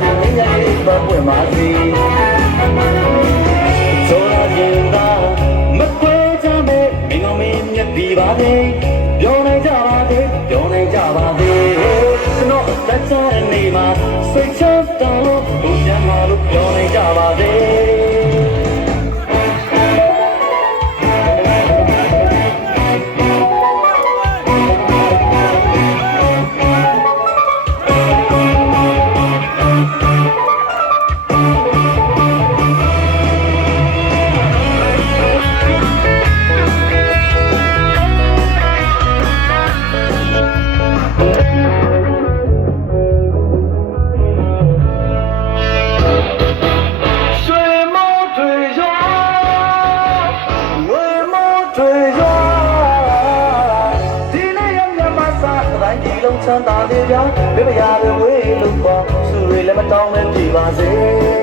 စီငင်းငယ်လေးပပွင့်ပါစီဆိုလာရင်သာမကွဲကြမဲ့မင်းတော်မင်းမြတ်ဒီပါစေပြောနိုင်ကြပါစေပြောနိုင်ကြပါစေကျွန်တော်လက်ချနေမှာစိတ်ချတောင်းလို့ပြန်มาလို့ပြောနိုင်ကြပါစေချမ်းသာလေးပြဘေးမရပဲဝေးလို့ပေါ့သူတွေလည်းမတောင်းပဲကြည်ပါစေ